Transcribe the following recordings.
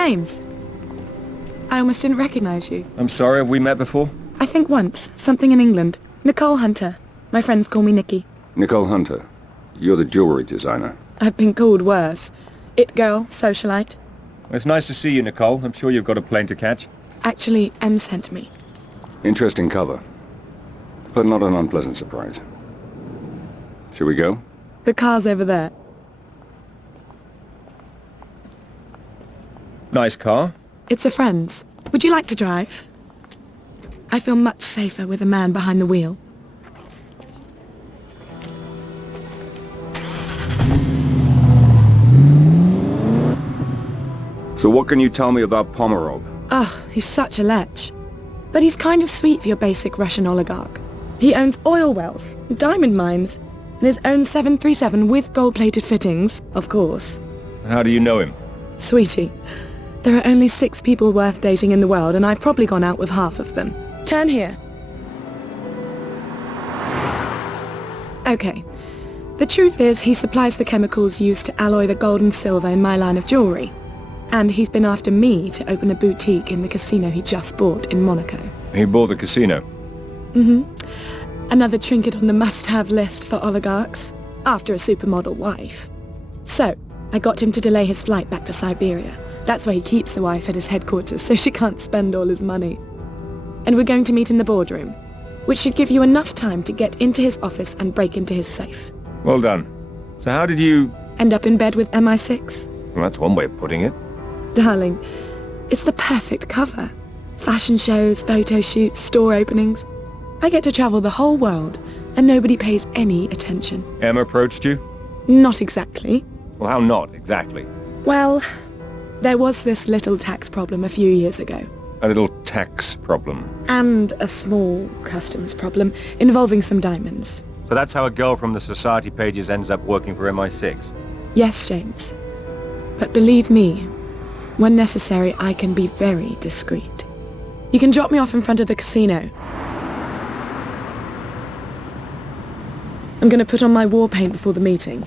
James! I almost didn't recognize you. I'm sorry, have we met before? I think once. Something in England. Nicole Hunter. My friends call me Nikki. Nicole Hunter. You're the jewelry designer. I've been called worse. It girl, socialite. It's nice to see you, Nicole. I'm sure you've got a plane to catch. Actually, M sent me. Interesting cover. But not an unpleasant surprise. Shall we go? The car's over there. Nice car. It's a friend's. Would you like to drive? I feel much safer with a man behind the wheel. So what can you tell me about Pomerov? Oh, he's such a lech. But he's kind of sweet for your basic Russian oligarch. He owns oil wells, diamond mines, and his own 737 with gold-plated fittings, of course. How do you know him? Sweetie, there are only 6 people worth dating in the world, and I've probably gone out with half of them. Turn here. Okay. The truth is, he supplies the chemicals used to alloy the gold and silver in my line of jewelry. And he's been after me to open a boutique in the casino he just bought in Monaco. He bought the casino? Mm-hmm. Another trinket on the must-have list for oligarchs, after a supermodel wife. So, I got him to delay his flight back to Siberia. That's where he keeps the wife at his headquarters, so she can't spend all his money. And we're going to meet in the boardroom, which should give you enough time to get into his office and break into his safe. Well done. So how did you... End up in bed with MI6? Well, that's one way of putting it. Darling, it's the perfect cover. Fashion shows, photo shoots, store openings. I get to travel the whole world, and nobody pays any attention. Emma approached you? Not exactly. Well, how not exactly? Well, there was this little tax problem a few years ago. A little tax problem. And a small customs problem involving some diamonds. So that's how a girl from the society pages ends up working for MI6? Yes, James. But believe me, when necessary, I can be very discreet. You can drop me off in front of the casino. I'm going to put on my war paint before the meeting.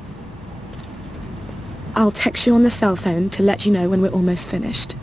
I'll text you on the cell phone to let you know when we're almost finished.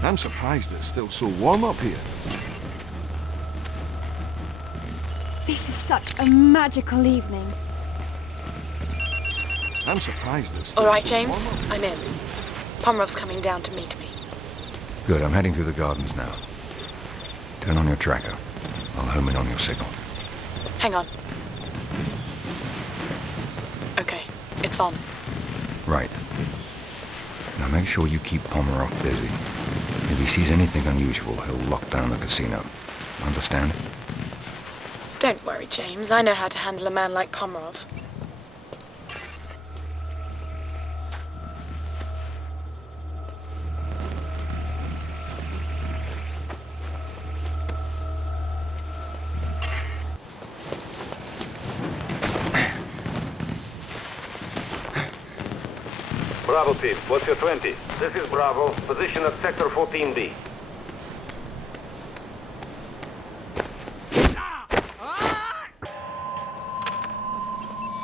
I'm surprised it's still so warm up here. This is such a magical evening. I'm surprised it's still All right, so James, warm up. I'm in. Pomerov's coming down to meet me. Good, I'm heading through the gardens now. Turn on your tracker. I'll home in on your signal. Hang on. Okay, it's on. Right. Now make sure you keep Pomerov busy. If he sees anything unusual, he'll lock down the casino. Understand? Don't worry, James. I know how to handle a man like Pomerov. Bravo team, what's your 20? This is Bravo, position at sector 14B.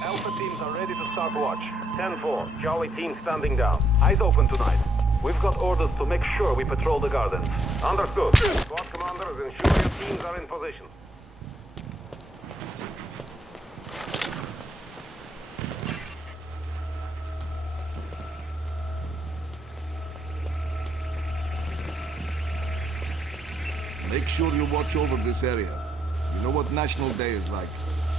Alpha teams are ready to start watch. 10-4, Charlie team standing down. Eyes open tonight. We've got orders to make sure we patrol the gardens. Understood. Squad commanders, ensure your teams are in position. Make sure you watch over this area. You know what National Day is like.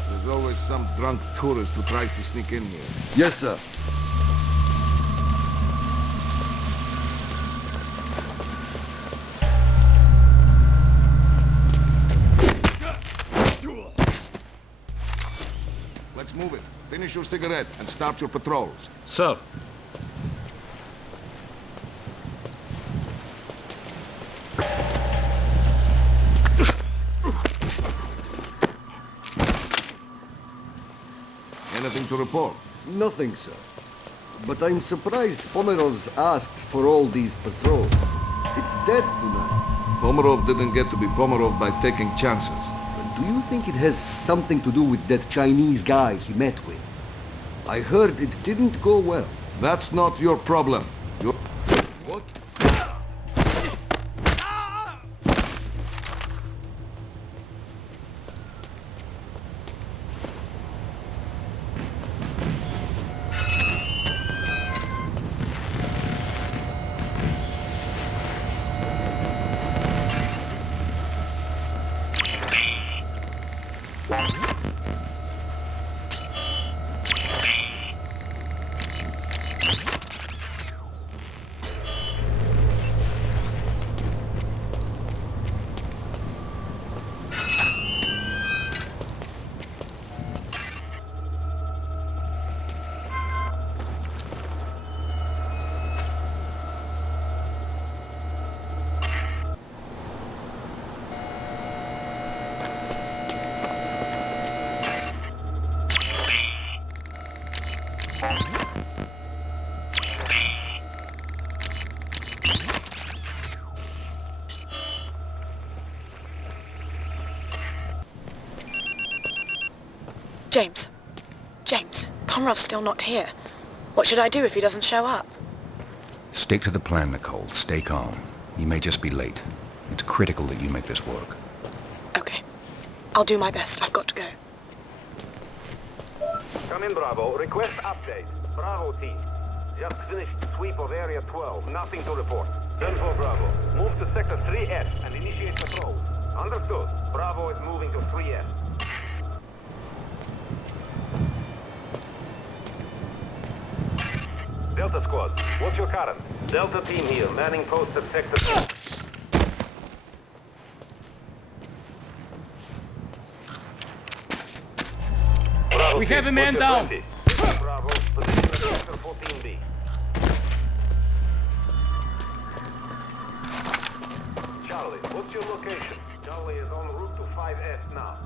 There's always some drunk tourist who tries to sneak in here. Yes, sir. finish your cigarette and start your patrols. Sir. Anything to report? Nothing, sir. But I'm surprised Pomerov's asked for all these patrols. It's dead tonight. Pomerov didn't get to be Pomerov by taking chances. Do you think it has something to do with that Chinese guy he met with? I heard it didn't go well. That's not your problem. What? James, Pomerov's still not here. What should I do if he doesn't show up? Stick to the plan, Nicole. Stay calm. You may just be late. It's critical that you make this work. Okay. I'll do my best. I've got to go. Come in, Bravo. Request update. Bravo team. Just finished sweep of Area 12. Nothing to report. 10-4 Bravo. Move to Sector 3S and initiate patrol. Understood. Bravo is moving to 3S. Delta Squad, what's your current? Delta team here, manning post at Sector 2. Bravo We team, have a man what's your down. 20? Bravo, position at Sector 14B. Charlie, what's your location? Charlie is en route to 5S now.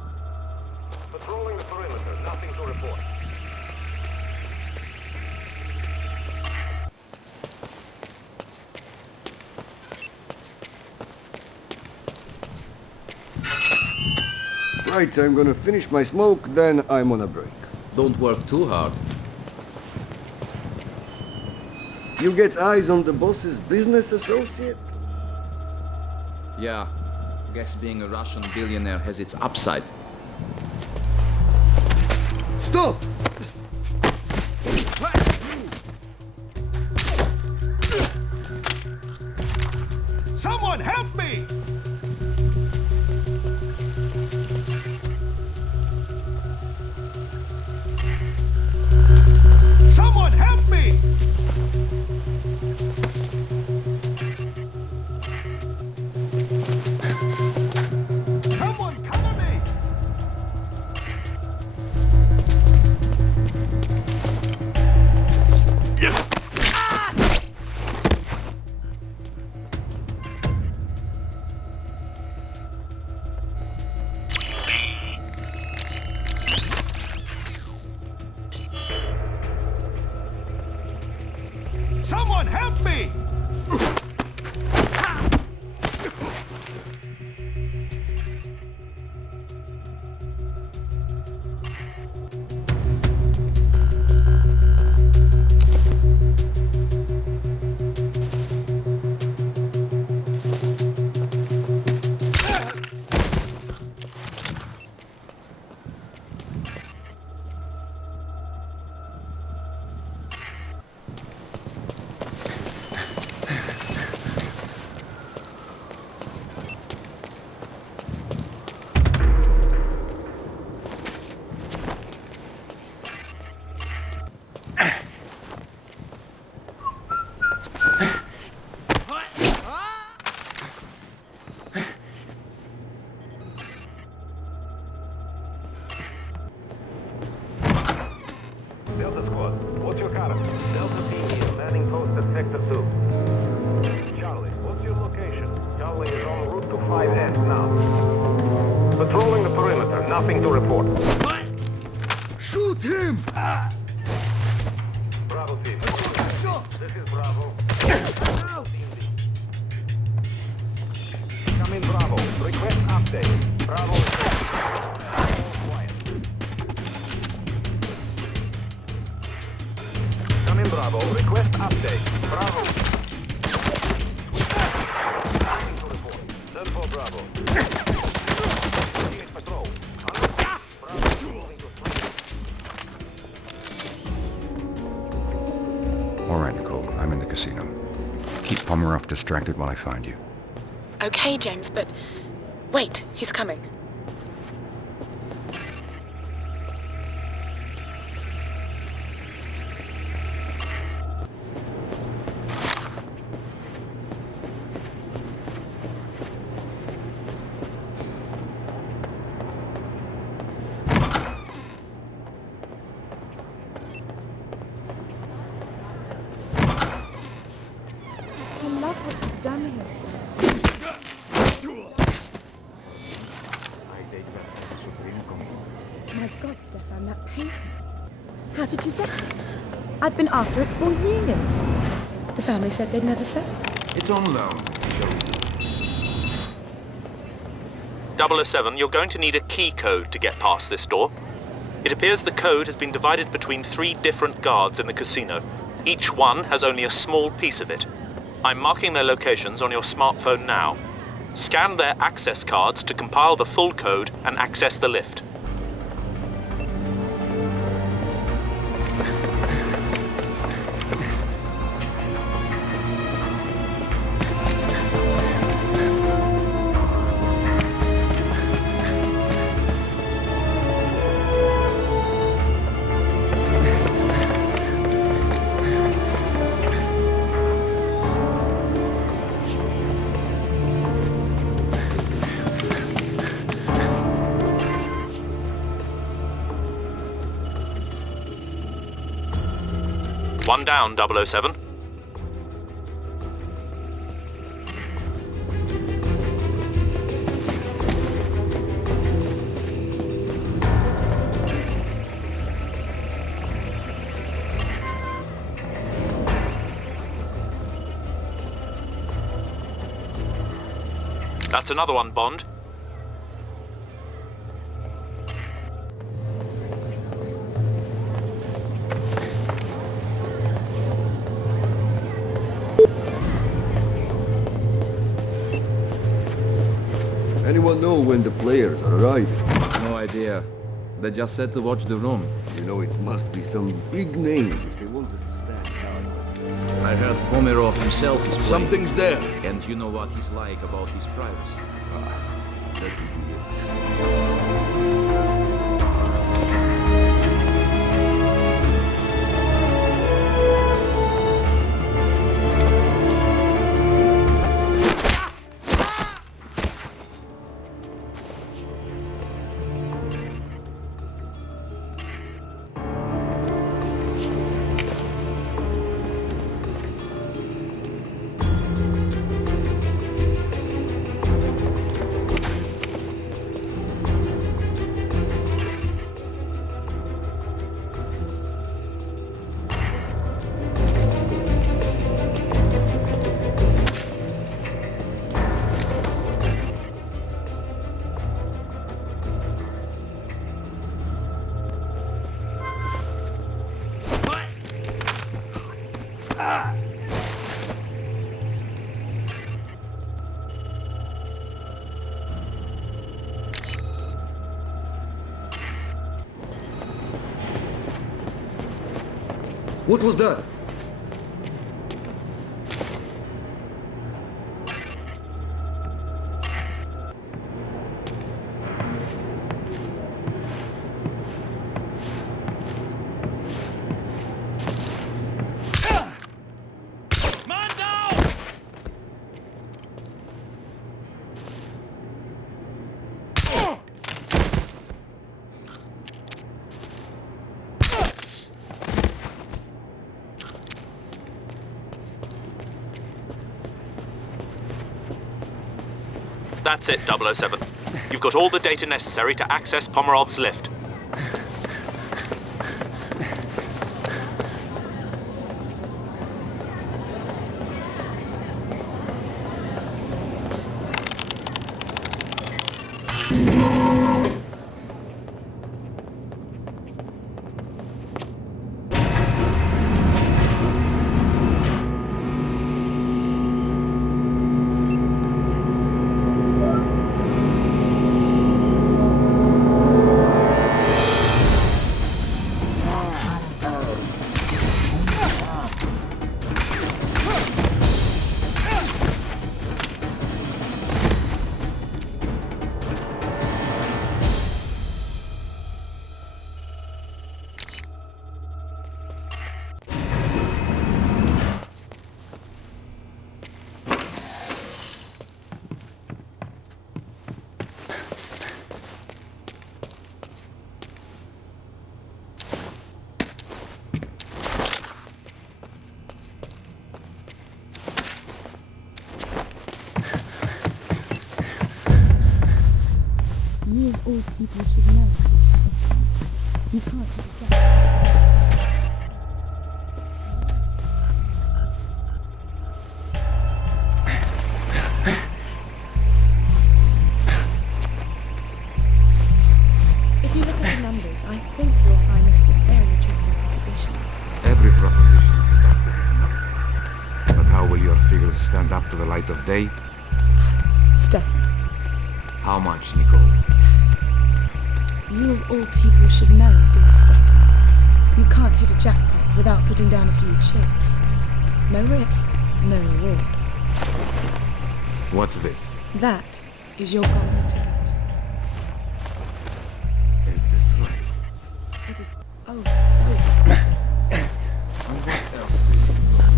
Patrolling the perimeter, nothing to report. Right, I'm gonna finish my smoke, then I'm on a break. Don't work too hard. You get eyes on the boss's business associate? Yeah. Guess being a Russian billionaire has its upside. Stop! Someone help me! Someone help me! Someone cover me! Nothing to report. Shoot him! Bravo team. This is Bravo. Come in, Bravo. Request update. Bravo. Quiet. Come in, Bravo. Request update. Bravo. Nothing to report. Send for Bravo. Patrol. Bravo. All right, Nicole. I'm in the casino. Keep Pomeroff distracted while I find you. Okay, James, but... Wait, he's coming. I love what you've done here. My God, Stefan, that painting. How did you get it? I've been after it for years. The family said they'd never sell. It's on loan. 007, you're going to need a key code to get past this door. It appears the code has been divided between 3 different guards in the casino. Each one has only a small piece of it. I'm marking their locations on your smartphone now. Scan their access cards to compile the full code and access the lift. One down, 007. That's another one, Bond. Anyone know when the players are arriving? No idea. They just said to watch the room. You know, it must be some big name if they want us to stand out. I heard Pomerov himself is playing. Something's there. And you know what he's like about his privacy. That could be it. What was that? That's it, 007. You've got all the data necessary to access Pomerov's lift. You of all people should know. You can't forget. If you look at the numbers, I think you'll find this is a very attractive proposition. Every proposition is attractive. But how will your figures stand up to the light of day? Stefan, How much, Nicole? you of all people should know, dear Stefan. You can't hit a jackpot without putting down a few chips. No risk, no reward. What's this? That is your golden ticket. Is this right? It is oh so And what else do you know?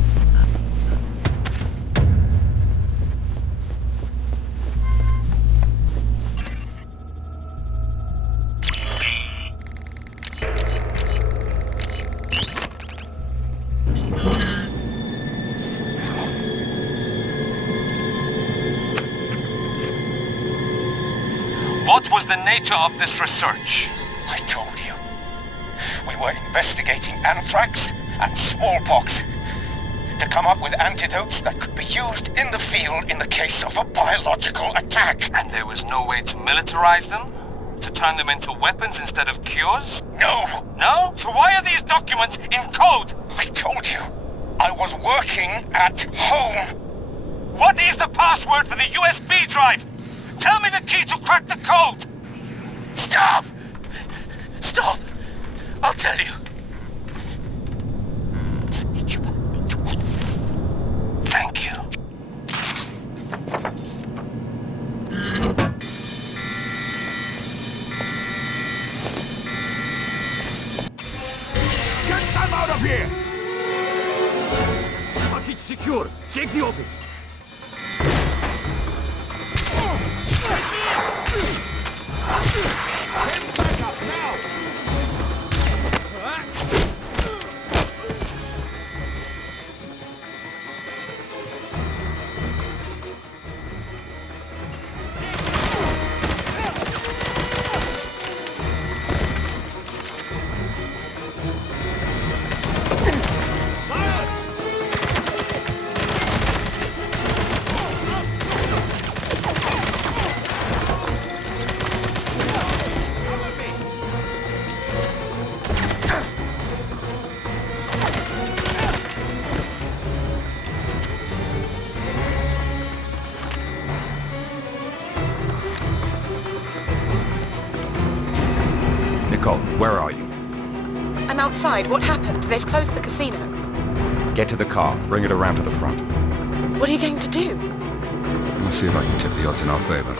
What was the nature of this research? I told you. We were investigating anthrax and smallpox to come up with antidotes that could be used in the field in the case of a biological attack. And there was no way to militarize them? To turn them into weapons instead of cures? No! No? So why are these documents in code? I told you. I was working at home. What is the password for the USB drive? Tell me the key to crack the code! Stop! Stop! I'll tell you. Thank you. Get them out of here! Package secure. Check the office. Send back up now! Nicole, where are you? I'm outside. What happened? They've closed the casino. Get to the car. Bring it around to the front. What are you going to do? Let's see if I can tip the odds in our favor.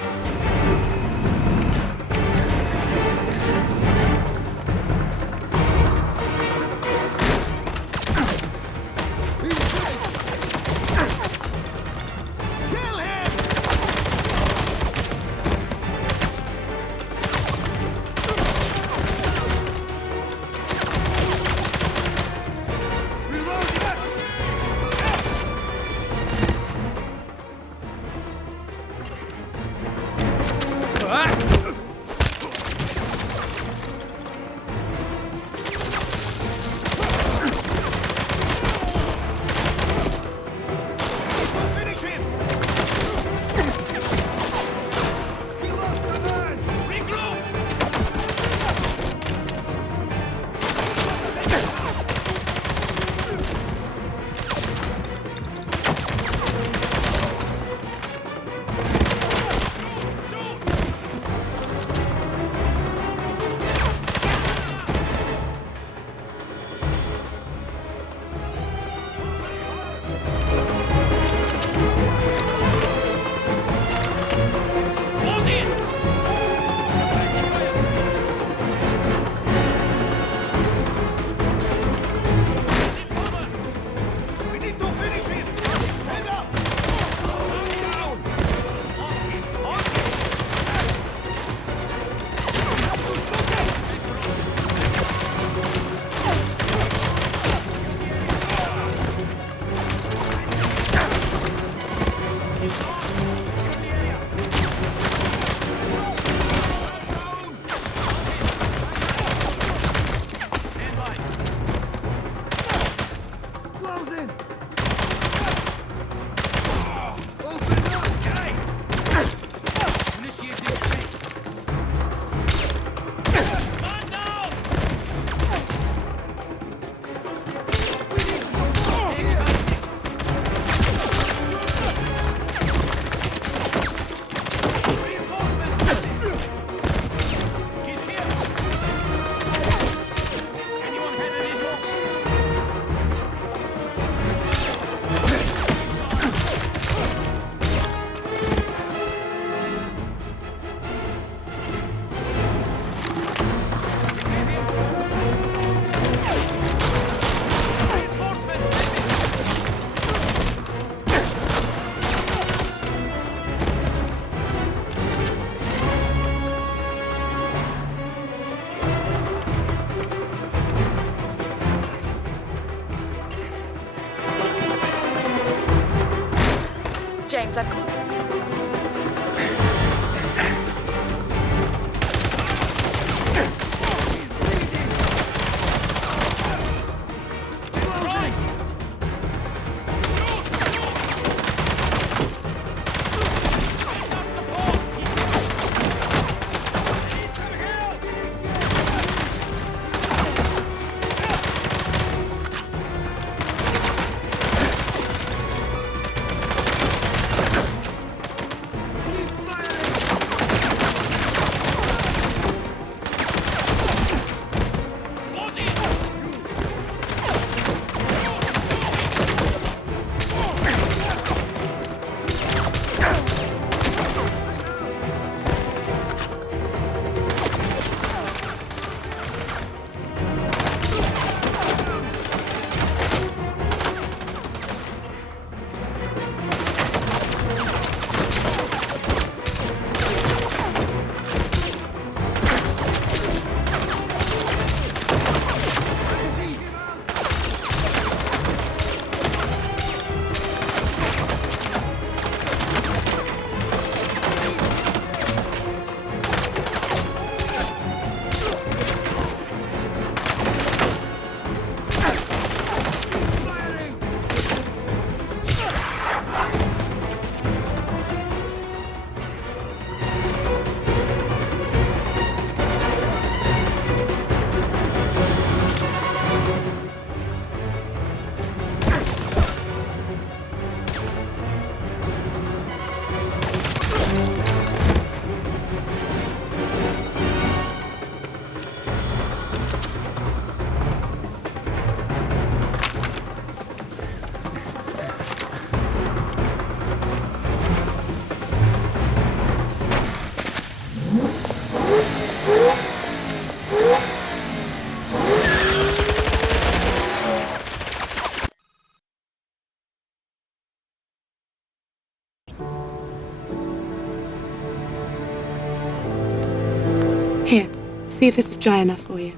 See if this is dry enough for you.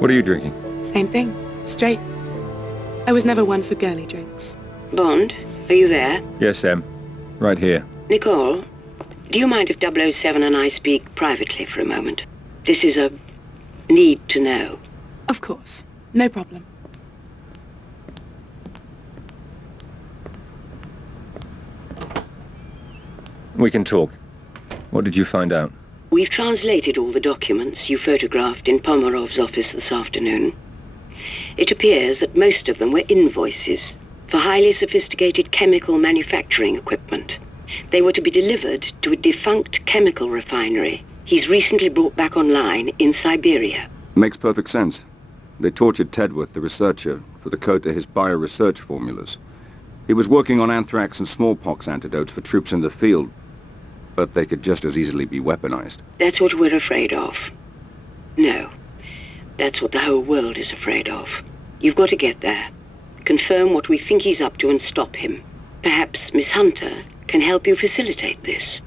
What are you drinking? Same thing. Straight. I was never one for girly drinks. Bond, are you there? Yes, Em. Right here. Nicole, do you mind if 007 and I speak privately for a moment? This is a need to know. Of course. No problem. We can talk. What did you find out? We've translated all the documents you photographed in Pomerov's office this afternoon. It appears that most of them were invoices for highly sophisticated chemical manufacturing equipment. They were to be delivered to a defunct chemical refinery he's recently brought back online in Siberia. Makes perfect sense. They tortured Tedworth, the researcher, for the code to his bioresearch formulas. He was working on anthrax and smallpox antidotes for troops in the field, but they could just as easily be weaponized. That's what we're afraid of. No. That's what the whole world is afraid of. You've got to get there. Confirm what we think he's up to and stop him. Perhaps Miss Hunter can help you facilitate this.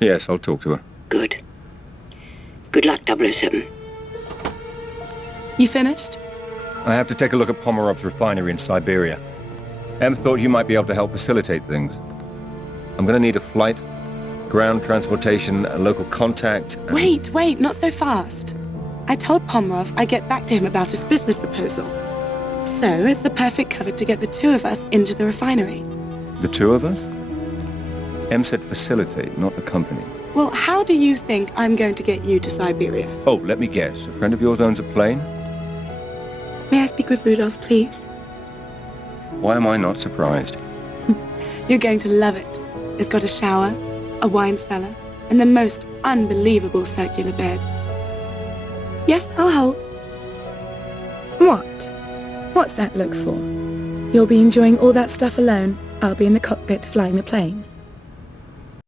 Yes, I'll talk to her. Good. Good luck, 007. You finished? I have to take a look at Pomerov's refinery in Siberia. Em thought you might be able to help facilitate things. I'm gonna need a flight, ground transportation, a local contact, and... Wait, not so fast. I told Pomerov I'd get back to him about his business proposal. So it's the perfect cover to get the two of us into the refinery. The two of us? Em said facilitate, not the company. Well, how do you think I'm going to get you to Siberia? Oh, let me guess. A friend of yours owns a plane? May I speak with Rudolph, please? Why am I not surprised? You're going to love it. It's got a shower, a wine cellar, and the most unbelievable circular bed. Yes, I'll hold. What? What's that look for? You'll be enjoying all that stuff alone. I'll be in the cockpit flying the plane.